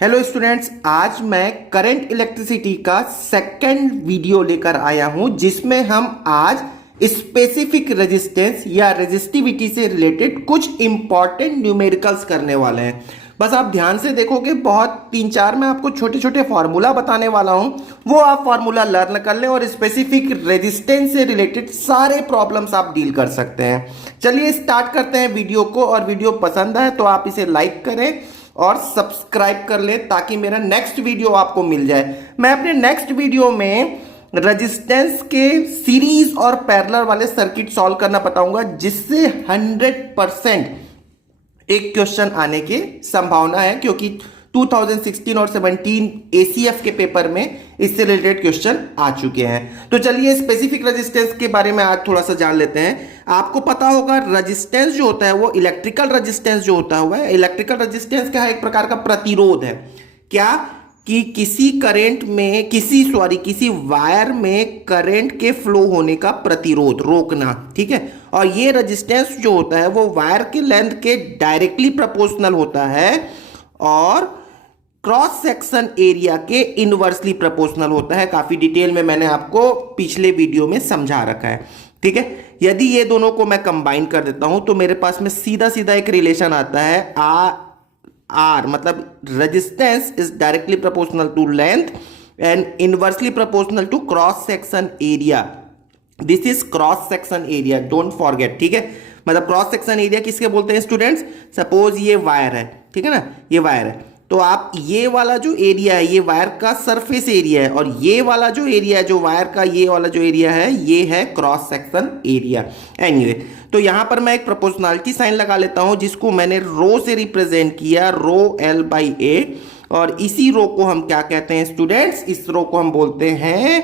Hello students, आज मैं current electricity का सेकंड वीडियो लेकर आया हूं जिसमें हम आज स्पेसिफिक रेजिस्टेंस या रेजिस्टिविटी से रिलेटेड कुछ इंपॉर्टेंट न्यूमेरिकल्स करने वाले हैं। बस आप ध्यान से देखोगे, बहुत 3-4 मैं आपको छोटे छोटे फार्मूला बताने वाला हूं, वो आप फार्मूला लर्न कर लें और स्पेसिफिक रेजिस्टेंस से रिलेटेड सारे प्रॉब्लम्स आप डील कर सकते हैं। चलिए स्टार्ट करते हैं वीडियो को, और वीडियो पसंद आए तो आप इसे लाइक करें और सब्सक्राइब कर ले ताकि मेरा नेक्स्ट वीडियो आपको मिल जाए। मैं अपने नेक्स्ट वीडियो में रेजिस्टेंस के सीरीज और पैरेलल वाले सर्किट सॉल्व करना बताऊंगा, जिससे 100% एक क्वेश्चन आने की संभावना है, क्योंकि 2016 और 17 एसीएफ के पेपर में इससे रिलेटेड क्वेश्चन आ चुके हैं। तो चलिए स्पेसिफिक रेजिस्टेंस के बारे में आज थोड़ा सा जान लेते हैं। आपको पता होगा रेजिस्टेंस जो होता है वो इलेक्ट्रिकल रेजिस्टेंस जो होता है, इलेक्ट्रिकल रेजिस्टेंस क्या है? एक प्रकार का प्रतिरोध है। क्या कि किसी करंट में किसी वायर में करंट के फ्लो होने का प्रतिरोध रोकना, ठीक है। और ये रेजिस्टेंस जो होता है वो वायर के लेंथ के डायरेक्टली प्रोपोर्शनल होता है और क्रॉस सेक्शन एरिया के इनवर्सली प्रोपोर्शनल होता है। काफी डिटेल में मैंने आपको पिछले वीडियो में समझा रखा है, ठीक है। यदि ये दोनों को मैं कंबाइन कर देता हूं तो मेरे पास में सीधा सीधा एक रिलेशन आता है, आर मतलब resistance is directly proportional to length and inversely proportional to cross section area. This is cross section area, don't forget, ठीक है। मतलब क्रॉस सेक्शन एरिया किसके बोलते हैं स्टूडेंट्स? सपोज ये वायर है, ठीक है ना, ये वायर है, तो आप ये वाला जो एरिया है ये वायर का सरफेस एरिया है, और ये वाला जो एरिया है जो वायर का ये वाला जो एरिया है ये है क्रॉस सेक्शन एरिया। एनीवे, तो यहां पर मैं एक प्रोपोर्शनलिटी साइन लगा लेता हूं जिसको मैंने रो से रिप्रेजेंट किया, रो L/A। और इसी रो को हम क्या कहते हैं स्टूडेंट्स? इस रो को हम बोलते हैं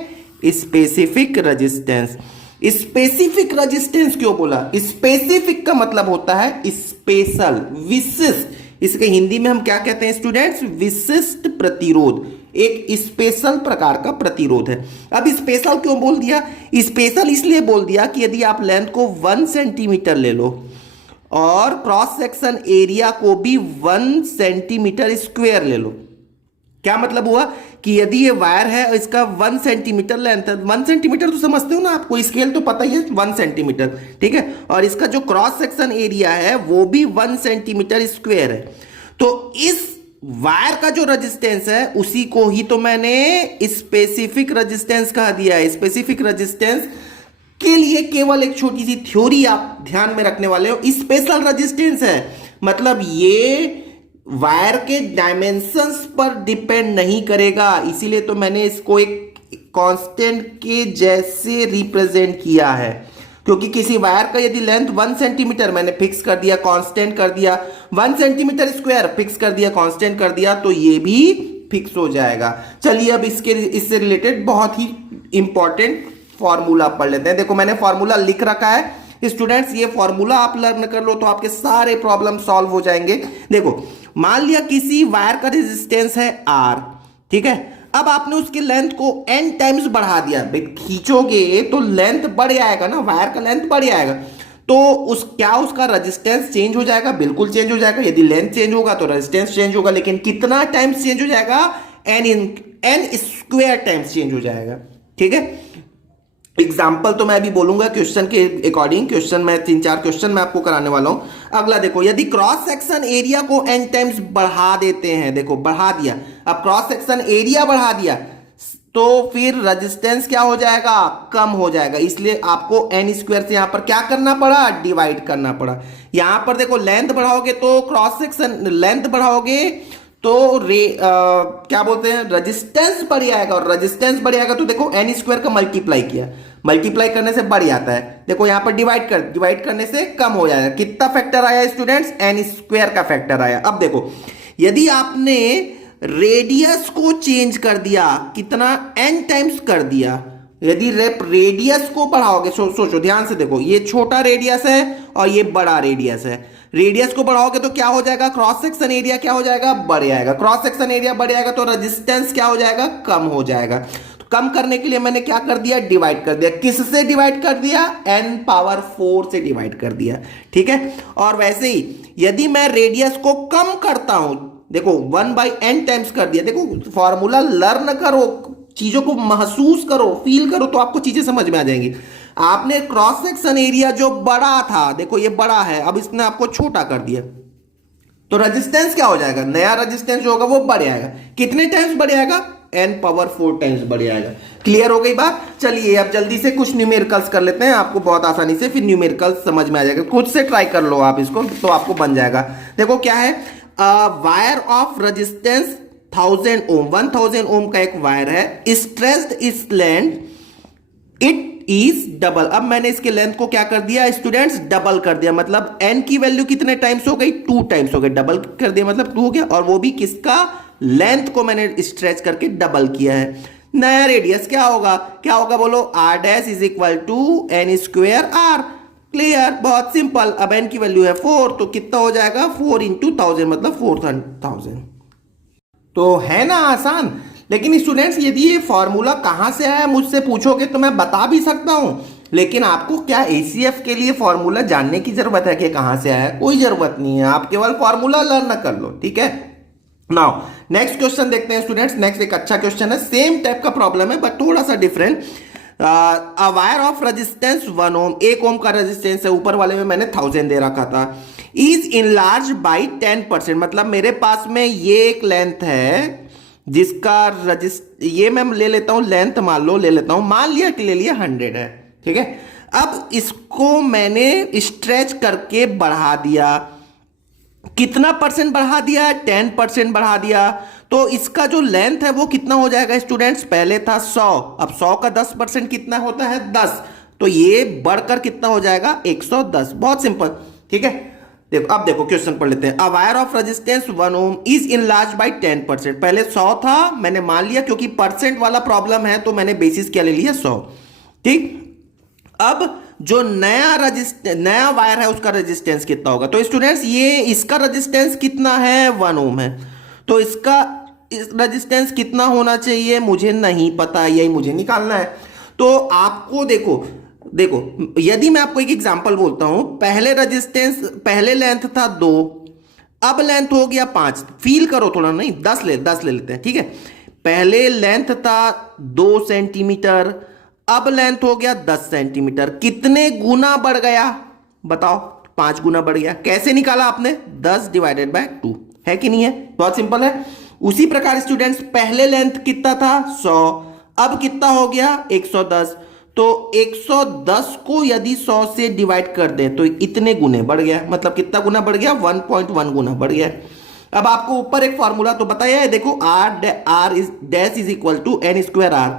स्पेसिफिक रेजिस्टेंस। स्पेसिफिक रेजिस्टेंस क्यों बोला? स्पेसिफिक का मतलब होता है स्पेशल, विशिष्ट। इसके हिंदी में हम क्या कहते हैं स्टूडेंट्स? विशिष्ट प्रतिरोध। एक स्पेशल प्रकार का प्रतिरोध है। अब स्पेशल क्यों बोल दिया? स्पेशल इसलिए बोल दिया कि यदि आप लेंथ को 1 सेंटीमीटर ले लो और क्रॉस सेक्शन एरिया को भी 1 सेंटीमीटर स्क्वायर ले लो, क्या मतलब हुआ कि यदि ये वायर है और इसका 1 सेंटीमीटर लेंथ है, 1 सेंटीमीटर तो समझते हो ना, आपको स्केल तो पता ही है, 1 सेंटीमीटर, ठीक है। और इसका जो क्रॉस सेक्शन एरिया है वो भी 1 सेंटीमीटर स्क्वायर है। तो इस वायर का जो रेजिस्टेंस है उसी को ही तो मैंने स्पेसिफिक रेजिस्टेंस कहा दिया है। स्पेसिफिक रेजिस्टेंस के लिए केवल एक छोटी सी थ्योरी आप ध्यान में रखने वाले हो, स्पेशल रेजिस्टेंस है, मतलब ये वायर के डायमेंशंस पर डिपेंड नहीं करेगा, इसीलिए तो मैंने इसको एक कांस्टेंट के जैसे रिप्रेजेंट किया है। क्योंकि किसी वायर का यदि लेंथ 1 सेंटीमीटर मैंने फिक्स कर दिया, कांस्टेंट कर दिया, 1 सेंटीमीटर स्क्वायर फिक्स कर दिया, कांस्टेंट कर दिया, तो ये भी फिक्स हो जाएगा। चलिए अब इससे रिलेटेड बहुत ही इंपॉर्टेंट फॉर्मूला पढ़ लेते हैं। देखो मैंने फॉर्मूला लिख रखा है स्टूडेंट्स, ये फॉर्मूला आप लर्न कर लो तो आपके सारे प्रॉब्लम सॉल्व हो जाएंगे। देखो मान लिया किसी वायर का रेजिस्टेंस है R, ठीक है। अब आपने उसकी लेंथ को n टाइम्स बढ़ा दिया, खींचोगे तो लेंथ बढ़ जाएगा ना, वायर का लेंथ बढ़ जाएगा, तो उसका रेजिस्टेंस चेंज हो जाएगा? बिल्कुल चेंज हो जाएगा। यदि लेंथ चेंज होगा तो रेजिस्टेंस चेंज होगा, लेकिन कितना टाइम्स चेंज हो जाएगा? n स्क्वायर टाइम्स चेंज हो जाएगा, ठीक है। एग्जाम्पल तो मैं अभी बोलूंगा क्वेश्चन के अकॉर्डिंग, क्वेश्चन में 3-4 क्वेश्चन मैं आपको कराने वाला हूं। अगला देखो, यदि क्रॉस सेक्शन एरिया को n टाइम्स बढ़ा देते हैं, देखो बढ़ा दिया, अब क्रॉस सेक्शन एरिया बढ़ा दिया तो फिर रेजिस्टेंस क्या हो जाएगा? कम हो जाएगा। इसलिए आपको n स्क्वायर से यहां पर क्या करना पड़ा? डिवाइड करना पड़ा। यहां पर देखो लेंथ बढ़ाओगे तो क्रॉस सेक्शन लेंथ बढ़ाओगे तो क्या बोलते हैं, रेजिस्टेंस बढ़ जाएगा, और रेजिस्टेंस बढ़ जाएगा तो देखो n स्क्वायर का मल्टीप्लाई किया, मल्टीप्लाई करने से बढ़ जाता है। देखो यहां पर डिवाइड करने से कम हो जाएगा। कितना फैक्टर आया स्टूडेंट्स? n स्क्वायर का फैक्टर आया। अब देखो यदि आपने रेडियस को चेंज कर दिया, कितना? n टाइम्स कर दिया, यदि रेडियस को बढ़ाओगे, सोचो ध्यान से देखो, ये छोटा रेडियस है और ये बड़ा रेडियस है, रेडियस को बढ़ाओगे तो क्या हो जाएगा? क्रॉस सेक्शन एरिया क्या हो जाएगा? बढ़ जाएगा। क्रॉस सेक्शन एरिया बढ़ जाएगा तो रेजिस्टेंस क्या हो जाएगा? कम हो जाएगा। तो कम करने के लिए मैंने क्या कर दिया? डिवाइड कर दिया। किससे डिवाइड कर दिया? n⁴ से डिवाइड कर दिया, ठीक है। और वैसे ही यदि मैं रेडियस को कम करता हूं देखो 1/n टाइम्स कर दिया। देखो फॉर्मूला लर्न करो, चीजों को महसूस करो, फील करो, तो आपको चीजें समझ में आ जाएंगी। आपने क्रॉस सेक्शन एरिया जो बड़ा था, देखो ये बड़ा है, अब इसने आपको छोटा कर दिया, तो रेजिस्टेंस क्या हो जाएगा, नया रेजिस्टेंस जो होगा वो बढ़ जाएगा। कितने टाइम्स बढ़ जाएगा, n⁴ टाइम्स बढ़ जाएगा। क्लियर हो गई बात। चलिए अब जल्दी से कुछ न्यूमेरिकल्स कर लेते हैं, आपको बहुत आसानी से फिर न्यूमेरिकल्स समझ में आ जाएगा। खुद से ट्राई कर लो आप इसको, तो आपको बन जाएगा। देखो क्या है, वायर ऑफ रेजिस्टेंस 1000 ओम, 1000 ओम का एक वायर है, स्ट्रेस्ड इस लेंथ इट इज डबल। अब मैंने इसके लेंथ को क्या कर दिया स्टूडेंट्स, डबल कर दिया। मतलब n की वैल्यू कितने टाइम्स हो गई, 2 टाइम्स हो गई, डबल कर दिया मतलब 2 हो गया, और वो भी किसका, लेंथ को मैंने स्ट्रेच करके डबल किया है। नया रेडियस क्या होगा, क्या होगा बोलो, r dash is equal to n square r। Clear, बहुत सिंपल। अब n की वैल्यू है 4, तो कितना हो जाएगा, 4 इंटू 1000 मतलब 4000। तो है ना आसान। लेकिन स्टूडेंट्स यदि ये फॉर्मूला कहां से आया मुझसे पूछोगे तो मैं बता भी सकता हूं, लेकिन आपको क्या एसीएफ के लिए फॉर्मूला जानने की जरूरत है कि कहां से आया, कोई जरूरत नहीं है, आप केवल फॉर्मूला लर्न कर लो, ठीक है। नाउ नेक्स्ट क्वेश्चन देखते हैं स्टूडेंट्स। नेक्स्ट एक अच्छा क्वेश्चन है, सेम टाइप का प्रॉब्लम है बट थोड़ा सा different. A wire of resistance 1 ओम, 1 ओम का रेजिस्टेंस है, ऊपर वाले में मैंने 1000 दे रखा था, इज इनलार्ज बाई 10%। मतलब मेरे पास में ये एक लेंथ है जिसका ये मैं ले लेता हूं लेंथ, मान लो ले लेता हूं, मान लिया कि ले लिया 100 है, ठीक है। अब इसको मैंने स्ट्रेच करके बढ़ा दिया, कितना परसेंट बढ़ा दिया, 10% बढ़ा दिया। तो इसका जो लेंथ है वो कितना हो जाएगा स्टूडेंट्स, पहले था 100, अब 100 का 10% कितना होता है 10, तो ये बढ़कर कितना हो जाएगा 110। बहुत सिंपल, ठीक है। देखो अब देखो क्वेश्चन पढ़ लेते हैं। A wire of resistance 1 ohm is enlarge by 10%। पहले 100 था, मैंने मान लिया क्योंकि परसेंट वाला प्रॉब्लम है तो मैंने बेसिस क्या ले लिया 100, ठीक। अब जो नया वायर है उसका रेजिस्टेंस कितना होगा, तो स्टूडेंट्स ये इसका रेजिस्टेंस कितना है 1 ओम है, तो इसका रेजिस्टेंस कितना होना चाहिए मुझे नहीं पता, यही मुझे निकालना है। तो आपको देखो यदि मैं आपको एक एग्जांपल बोलता हूं, पहले लेंथ था 2, अब लेंथ हो गया 5। फील करो थोड़ा, नहीं 10 ले लेते हैं, ठीक है। पहले लेंथ था 2 सेंटीमीटर, अब लेंथ हो गया 10 सेंटीमीटर। कितने गुना बढ़ गया बताओ, 5 गुना बढ़ गया। कैसे निकाला आपने, 10 डिवाइडेड बाय 2, है कि नहीं है, बहुत सिंपल है। उसी प्रकार स्टूडेंट्स पहले लेंथ कितना था 100, अब कितना हो गया 110, तो 110 को यदि 100 से डिवाइड कर दें तो इतने गुने बढ़ गया, मतलब कितना गुना बढ़ गया 1.1 गुना बढ़ गया। अब आपको ऊपर एक फॉर्मूला तो बताया है, देखो r dash is equal to n square r,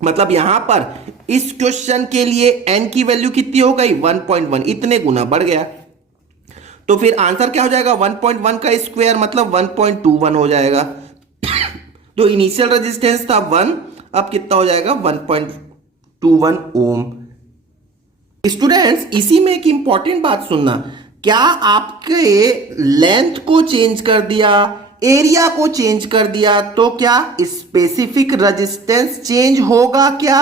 मतलब यहां पर इस क्वेश्चन के लिए n की वैल्यू कितनी हो गई 1.1, इतने गुना बढ़ गया। तो फिर आंसर क्या हो जाएगा, 1.1 का स्क्वायर मतलब 1.21 हो जाएगा। तो इनिशियल रेजिस्टेंस था 1, अब कितना हो जाएगा 1.21 ओम। स्टूडेंट्स इसी में एक इंपॉर्टेंट बात सुनना, क्या आपके लेंथ को चेंज कर दिया, एरिया को चेंज कर दिया, तो क्या स्पेसिफिक रेजिस्टेंस चेंज होगा क्या,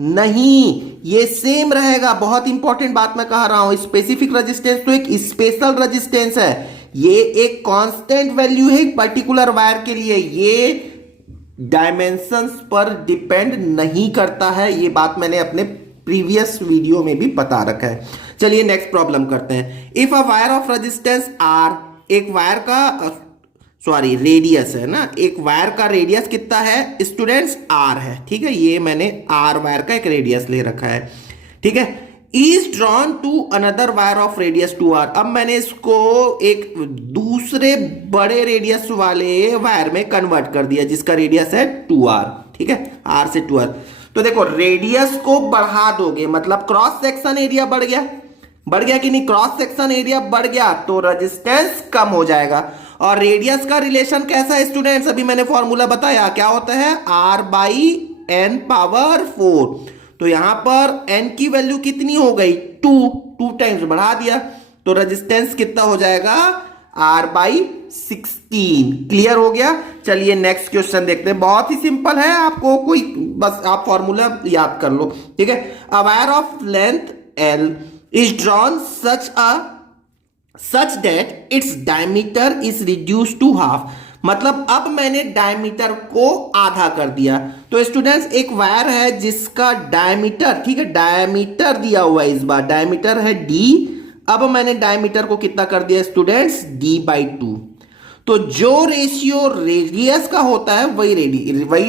नहीं, ये सेम रहेगा। बहुत इंपॉर्टेंट बात मैं कह रहा हूं, स्पेसिफिक रेजिस्टेंस तो एक स्पेशल रेजिस्टेंस है, ये एक कांस्टेंट वैल्यू है पर्टिकुलर वायर के लिए, ये डायमेंशंस पर डिपेंड नहीं करता है। ये बात मैंने अपने प्रीवियस वीडियो में भी बता रखा है। चलिए नेक्स्ट प्रॉब्लम करते हैं। If a wire of resistance r, एक वायर का रेडियस है ना, एक वायर का रेडियस कितना है स्टूडेंट्स r है, ठीक है, ये मैंने r वायर का एक रेडियस ले रखा है, ठीक है। Is drawn to another wire of radius 2r, अब मैंने इसको एक दूसरे बड़े रेडियस वाले वायर में कन्वर्ट कर दिया जिसका रेडियस है 2r, ठीक है, r से 2r। तो देखो रेडियस को बढ़ा दोगे मतलब क्रॉस सेक्शन एरिया बढ़ गया कि नहीं, क्रॉस सेक्शन एरिया बढ़ गया तो रेजिस्टेंस कम हो जाएगा। और रेडियस का रिलेशन कैसा है स्टूडेंट्स, अभी मैंने फॉर्मूला बताया, क्या होता है r बाई n पावर 4। तो यहां पर n की वैल्यू कितनी हो गई 2 टाइम्स बढ़ा दिया, तो रेजिस्टेंस कितना हो जाएगा r बाई 16। क्लियर हो गया। चलिए नेक्स्ट क्वेश्चन देखते हैं, बहुत ही सिंपल है, आपको कोई बस आप फॉर्मूला याद कर लो, ठीक है। A wire of length l is drawn such a such that its diameter is reduce to half. मतलब अब मैंने डायमीटर को आधा कर दिया। तो स्टूडेंट्स एक वायर है जिसका डायमीटर, ठीक है, डायमीटर दिया हुआ है, इस बार डायमीटर है डी। अब मैंने डायमीटर को कितना कर दिया स्टूडेंट्स, d/2। तो जो रेशियो रेडियस का होता है वही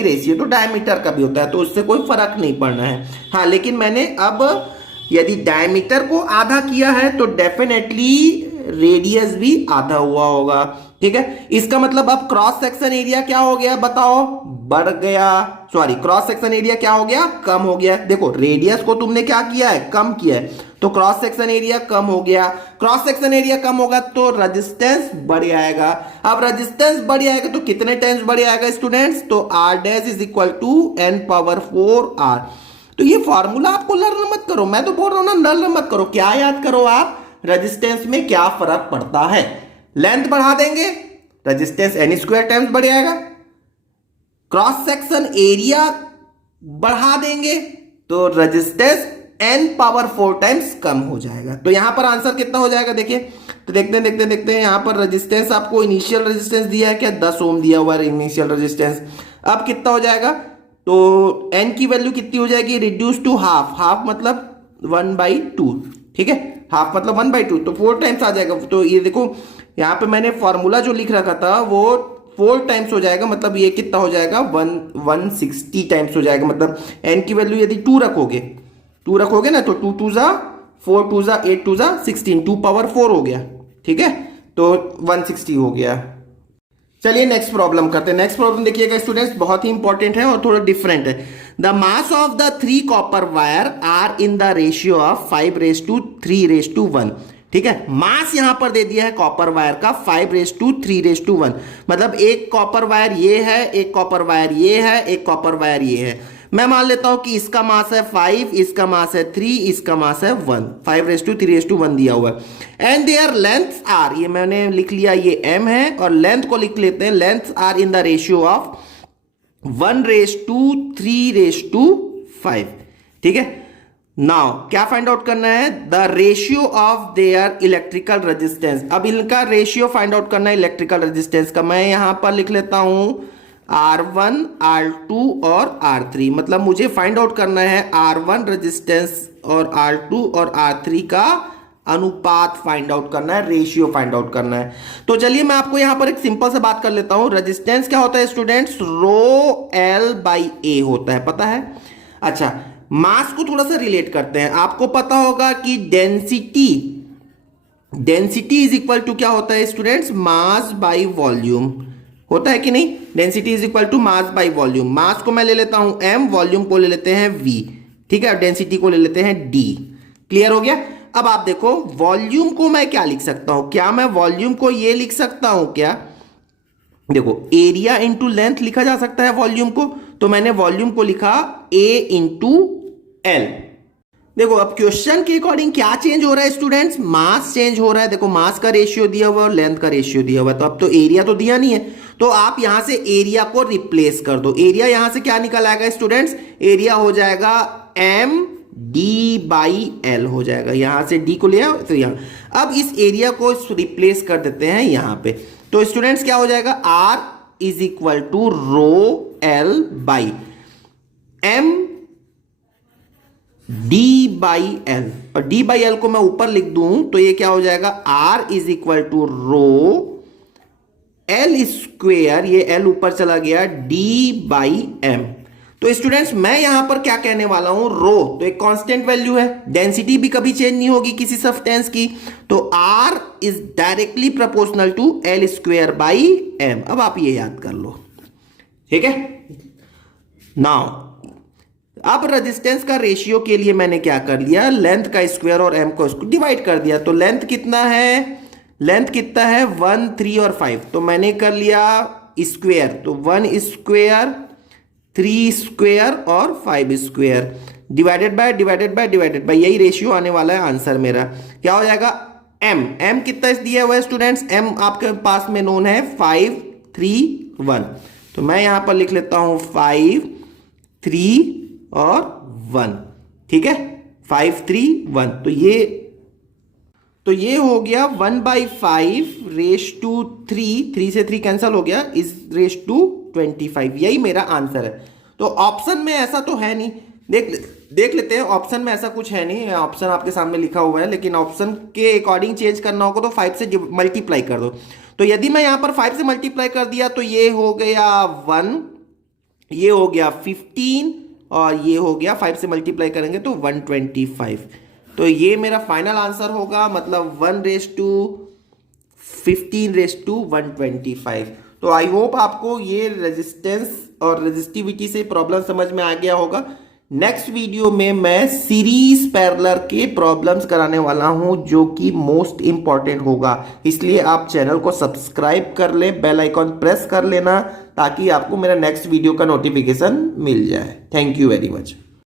रेशियो तो डायमीटर का भी होता है, तो उससे कोई फर्क नहीं पड़ना है। हाँ, लेकिन मैंने अब यदि डायमीटर को आधा किया है तो डेफिनेटली रेडियस भी आधा हुआ होगा। ठीक है, इसका मतलब अब क्रॉस सेक्शन एरिया क्या हो गया बताओ, बढ़ गया। सॉरी, क्रॉस सेक्शन एरिया क्या हो गया, कम हो गया। देखो रेडियस को तुमने क्या किया है, कम किया है, तो क्रॉस सेक्शन एरिया कम हो गया। क्रॉस सेक्शन एरिया कम होगा तो रेजिस्टेंस बढ़ जाएगा। अब रेजिस्टेंस बढ़ जाएगा तो कितने टाइम्स बढ़ जाएगा स्टूडेंट्स, तो r dash is equal to n⁴r। तो ये फॉर्मूला आपको लर्न मत करो, मैं तो बोल रहा हूं ना लर्न मत करो, क्या याद करो आप, रेजिस्टेंस में क्या फर्क पड़ता है। लेंथ बढ़ा देंगे, रेजिस्टेंस n² टाइम्स बढ़ जाएगा। क्रॉस सेक्शन एरिया बढ़ा देंगे तो रेजिस्टेंस n⁴ टाइम्स कम हो जाएगा। तो यहां पर आंसर कितना हो जाएगा देखिए, तो देखते हैं यहां पर रेजिस्टेंस आपको इनिशियल रेजिस्टेंस दिया है क्या, 10 ओम दिया हुआ है इनिशियल रेजिस्टेंस। अब कितना हो जाएगा, तो n की वैल्यू कितनी हो जाएगी, रिड्यूस टू हाफ, हाफ मतलब 1/2, ठीक है, हाफ मतलब 1/2, तो 4 टाइम्स आ जाएगा। तो ये देखो यहाँ पे मैंने फॉर्मूला जो लिख रखा था वो 4 टाइम्स हो जाएगा, मतलब ये कितना हो जाएगा 160 टाइम्स हो जाएगा। मतलब n की वैल्यू यदि 2 रखोगे ना, तो 2 2 जा 4 2 जा 8 2 जा 16, 2⁴ हो गया, ठीक है, तो 160 हो गया। चलिए नेक्स्ट प्रॉब्लम करते हैं। नेक्स्ट प्रॉब्लम देखिएगा स्टूडेंट्स, बहुत ही इंपॉर्टेंट है और थोड़ा डिफरेंट है। The mass of the 3 copper wire are in the ratio of 5:3:1। ठीक है, मास यहां पर दे दिया है कॉपर वायर का 5:3:1। मतलब एक कॉपर वायर ये है, एक कॉपर वायर ये है, एक कॉपर वायर ये है। मैं मान लेता हूं कि इसका मास है 5, इसका मास है 3, इसका मास है 1, 5:3:1 दिया हुआ है। एंड देयर लेंथ्स आर, ये मैंने लिख लिया, ये m है, और लेंथ को लिख लेते हैं, lengths are in the ratio of 1:3:5। ठीक है, नाउ क्या फाइंड आउट करना है, the ratio of their electrical resistance. अब इनका रेशियो फाइंड आउट करना है इलेक्ट्रिकल रेजिस्टेंस का। मैं यहां पर लिख लेता हूं R1, R2 और R3। मतलब मुझे फाइंड आउट करना है R1 रेजिस्टेंस और R2 और R3 का अनुपात फाइंड आउट करना है, रेशियो फाइंड आउट करना है। तो चलिए मैं आपको यहां पर एक सिंपल से बात कर लेता हूं। रेजिस्टेंस क्या होता है स्टूडेंट्स, ρL/A होता है, पता है। अच्छा, मास को थोड़ा सा रिलेट करते हैं। आपको पता होगा कि डेंसिटी इज इक्वल टू क्या होता है स्टूडेंट्स, मास बाई वॉल्यूम, होता है कि नहीं। Density is equal to mass by volume. Mass को मैं ले लेता हूं m, वॉल्यूम को ले लेते हैं v, ठीक है, डेंसिटी को ले लेते हैं d। क्लियर हो गया। अब आप देखो वॉल्यूम को मैं क्या लिख सकता हूं, क्या मैं वॉल्यूम को ये लिख सकता हूं क्या, देखो एरिया इंटू लेंथ लिखा जा सकता है वॉल्यूम को। तो मैंने वॉल्यूम को लिखा a इंटू एल। देखो अब क्वेश्चन के अकॉर्डिंग क्या चेंज हो रहा है स्टूडेंट्स, मास चेंज हो रहा है। देखो मास का रेशियो दिया हुआ और लेंथ का रेशियो दिया हुआ, तो अब तो एरिया तो दिया नहीं है, तो आप यहां से एरिया को रिप्लेस कर दो। एरिया यहां से क्या निकल आएगा स्टूडेंट्स, एरिया हो जाएगा m/d/l हो जाएगा। यहां से d को लिया तो यहां, अब इस एरिया को रिप्लेस कर देते हैं यहां पे। तो स्टूडेंट्स क्या हो जाएगा, r is equal to ρL/m d/l, और d/l को मैं ऊपर लिख दूं तो ये क्या हो जाएगा, r is equal to ρL², ये l ऊपर चला गया, d/m। तो स्टूडेंट्स मैं यहां पर क्या कहने वाला हूं, रो तो एक कांस्टेंट वैल्यू है, डेंसिटी भी कभी चेंज नहीं होगी किसी सब्सटेंस की, तो r is directly proportional to L²/m। अब आप ये याद कर लो, ठीक है। नाउ अब रेजिस्टेंस का रेशियो के लिए मैंने क्या कर लिया, लेंथ का स्क्वायर और m को डिवाइड कर दिया। तो लेंथ कितना है, लेंथ कितना है 1, 3 और 5, तो मैंने कर लिया स्क्वायर, तो 1², 3² और 5², डिवाइडेड बाय यही रेशियो आने वाला है आंसर मेरा। क्या हो जाएगा, m कितना दिया हुआ है स्टूडेंट्स, m आपके पास में नोन है 5, 3, 1। तो मैं यहां पर लिख लेता हूं 5, 3 और 1, ठीक है, 5, 3, 1। तो ये तो ये हो गया 1/5 रेज़ टू 3, 3 से 3 कैंसिल हो गया, इज रेज़ टू 25। यही मेरा आंसर है। तो ऑप्शन में ऐसा तो है नहीं, देख लेते हैं। ऑप्शन में ऐसा कुछ है नहीं, ऑप्शन आपके सामने लिखा हुआ है, लेकिन ऑप्शन के अकॉर्डिंग चेंज करना होगा तो 5 से मल्टीप्लाई कर दो। तो यदि मैं यहां पर 5 से मल्टीप्लाई कर दिया तो ये हो गया 1, ये हो गया 15 और ये हो गया 5 से मल्टीप्लाई करेंगे तो 125। तो ये मेरा फाइनल आंसर होगा, मतलब 1/15 रेज़ टू 125। तो आई होप आपको ये रेजिस्टेंस और रेजिस्टिविटी से प्रॉब्लम समझ में आ गया होगा। नेक्स्ट वीडियो में मैं सीरीज पैरेलल के प्रॉब्लम्स कराने वाला हूं, जो कि मोस्ट इंपॉर्टेंट होगा। इसलिए आप चैनल को सब्सक्राइब कर ले, बेल आइकॉन प्रेस कर लेना, ताकि आपको मेरा नेक्स्ट वीडियो का नोटिफिकेशन मिल जाए। Thank you very much.